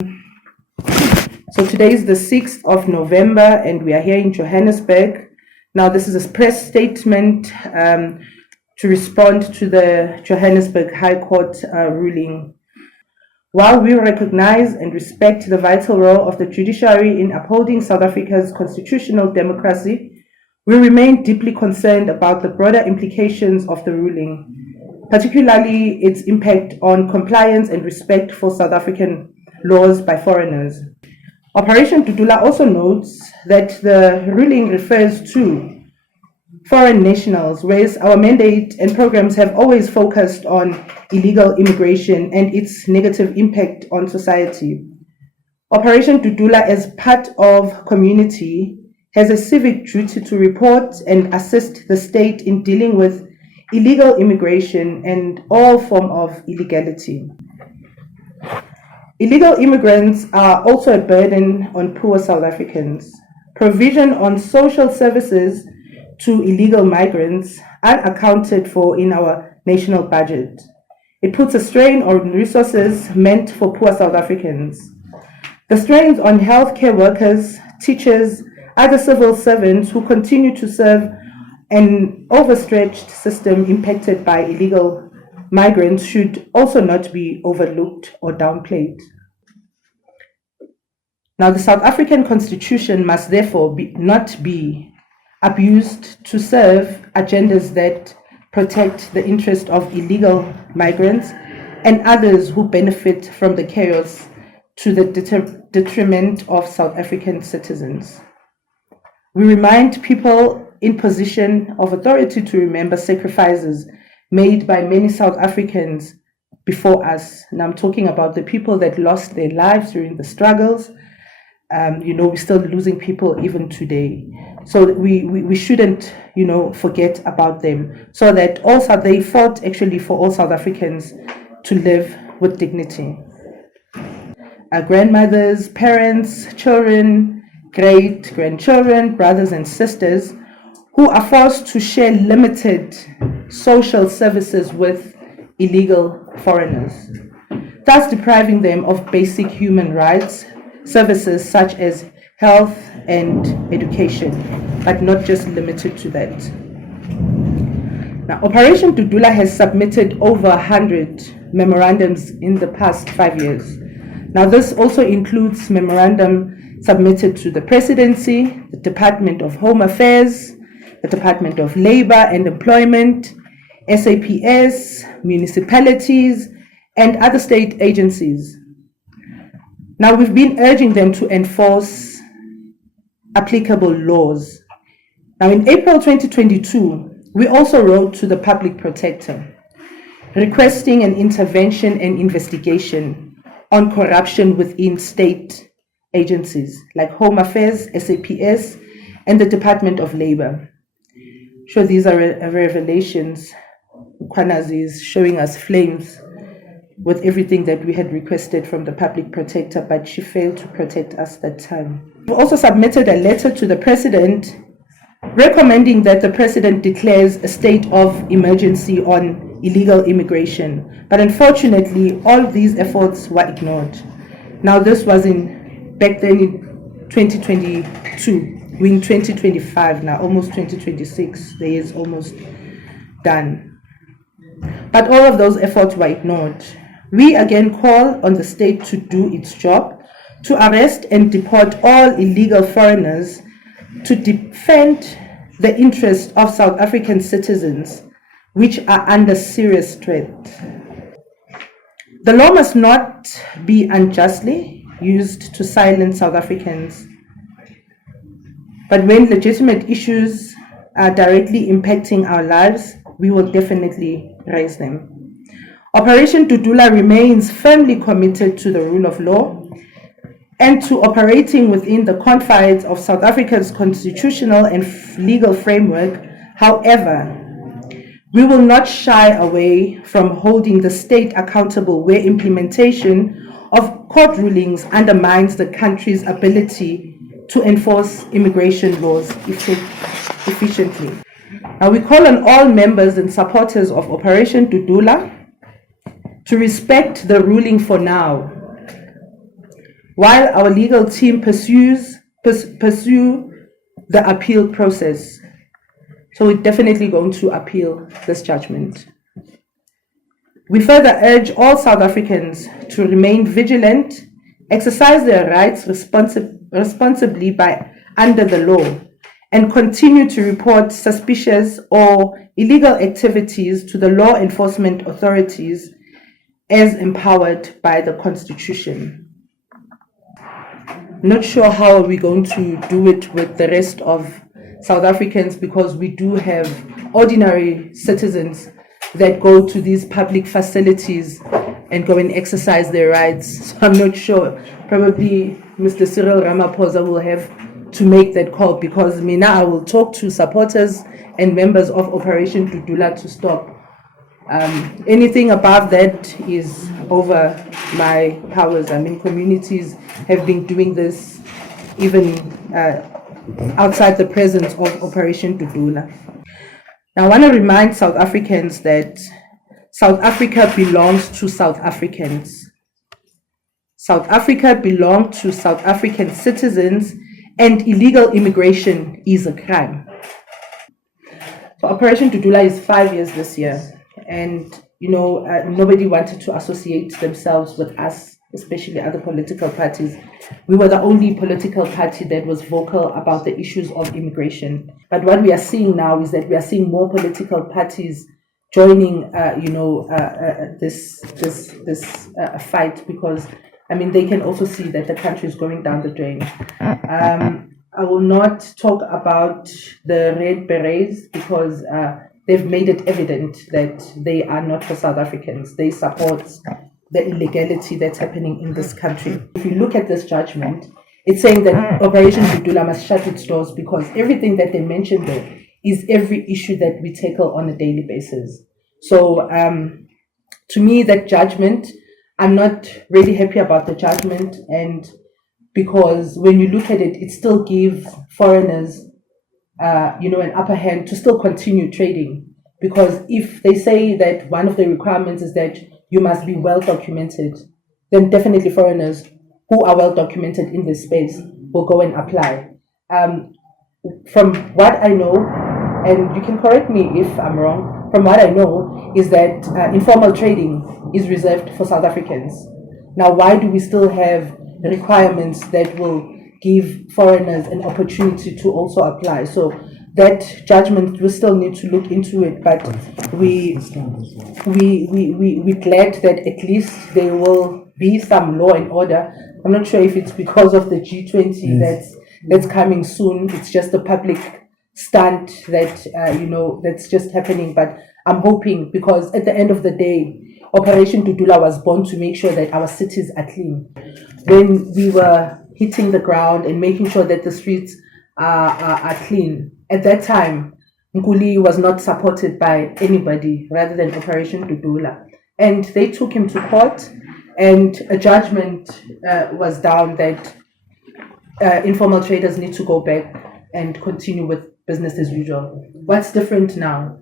So today is the 6th of November and we are here in Johannesburg. Now this is a press statement to respond to the Johannesburg High Court ruling. While we recognize and respect the vital role of the judiciary in upholding South Africa's constitutional democracy, we remain deeply concerned about the broader implications of the ruling, particularly its impact on compliance and respect for South African laws by foreigners. Operation Dudula also notes that the ruling refers to foreign nationals, whereas our mandate and programs have always focused on illegal immigration and its negative impact on society. Operation Dudula, as part of community, has a civic duty to report and assist the state in dealing with illegal immigration and all form of illegality. Illegal immigrants are also a burden on poor South Africans. Provision on social services to illegal migrants are accounted for in our national budget. It puts a strain on resources meant for poor South Africans. The strains on healthcare workers, teachers, other civil servants who continue to serve an overstretched system impacted by illegal migrants should also not be overlooked or downplayed. Now, the South African Constitution must therefore not be abused to serve agendas that protect the interest of illegal migrants and others who benefit from the chaos to the detriment of South African citizens. We remind people in position of authority to remember sacrifices made by many South Africans before us. And I'm talking about the people that lost their lives during the struggles. We're still losing people even today. So we shouldn't, forget about them. So that they fought actually for all South Africans to live with dignity. Our grandmothers, parents, children, great-grandchildren, brothers and sisters who are forced to share limited social services with illegal foreigners, thus depriving them of basic human rights, services such as health and education, but not just limited to that. Now, Operation Dudula has submitted over 100 memorandums in the past 5 years. Now, this also includes memorandum submitted to the Presidency, the Department of Home Affairs, the Department of Labor and Employment, SAPS, municipalities, and other state agencies. Now, we've been urging them to enforce applicable laws. Now, in April 2022, we also wrote to the Public Protector requesting an intervention and investigation on corruption within state agencies like Home Affairs, SAPS, and the Department of Labor. Sure, these are revelations. Kwanazi is showing us flames with everything that we had requested from the Public Protector, but she failed to protect us that time. We also submitted a letter to the President recommending that the President declares a state of emergency on illegal immigration. But unfortunately, all of these efforts were ignored. Now, this was back then in 2022. We're in 2025 now, almost 2026. The year is almost done. But all of those efforts were ignored. We again call on the state to do its job, to arrest and deport all illegal foreigners, to defend the interests of South African citizens, which are under serious threat. The law must not be unjustly used to silence South Africans, but when legitimate issues are directly impacting our lives, we will definitely raise them. Operation Dudula remains firmly committed to the rule of law and to operating within the confines of South Africa's constitutional and legal framework. However, we will not shy away from holding the state accountable where implementation of court rulings undermines the country's ability to enforce immigration laws efficiently. Now, we call on all members and supporters of Operation Dudula to respect the ruling for now, while our legal team pursue the appeal process. So we're definitely going to appeal this judgment. We further urge all South Africans to remain vigilant, exercise their rights responsibly under the law, and continue to report suspicious or illegal activities to the law enforcement authorities as empowered by the Constitution. Not sure how we're going to do it with the rest of South Africans, because we do have ordinary citizens that go to these public facilities and go and exercise their rights. So I'm not sure. Probably Mr. Cyril Ramaphosa will have to make that call, because I will talk to supporters and members of Operation Dudula to stop. Anything above that is over my powers. Communities have been doing this even outside the presence of Operation Dudula. Now, I want to remind South Africans that South Africa belongs to South Africans. South Africa belongs to South African citizens, and illegal immigration is a crime. So Operation Dudula is 5 years this year, and nobody wanted to associate themselves with us, especially other political parties. We were the only political party that was vocal about the issues of immigration. But what we are seeing now is that we are seeing more political parties joining, this fight, because they can also see that the country is going down the drain. I will not talk about the Red Berets, because they've made it evident that they are not for South Africans. They support the illegality that's happening in this country. If you look at this judgment, it's saying that Operation Dudula must shut its doors, because everything that they mention there is every issue that we tackle on a daily basis. So to me, that judgment, I'm not really happy about the judgment, and because when you look at it, it still gives foreigners an upper hand to still continue trading. Because if they say that one of the requirements is that you must be well documented, then definitely foreigners who are well documented in this space will go and apply. From what I know, and you can correct me if I'm wrong, from what I know is that informal trading is reserved for South Africans. Now, why do we still have requirements that will give foreigners an opportunity to also apply? So that judgment, we still need to look into it, but we're glad that at least there will be some law and order. I'm not sure if it's because of the G20 that's coming soon. It's just a public stunt that that's just happening. But I'm hoping, because at the end of the day, Operation Dudula was born to make sure that our cities are clean. When we were hitting the ground and making sure that the streets are clean, at that time, Nkuli was not supported by anybody rather than Operation Dudula. And they took him to court, and a judgment was down that informal traders need to go back and continue with business as usual. What's different now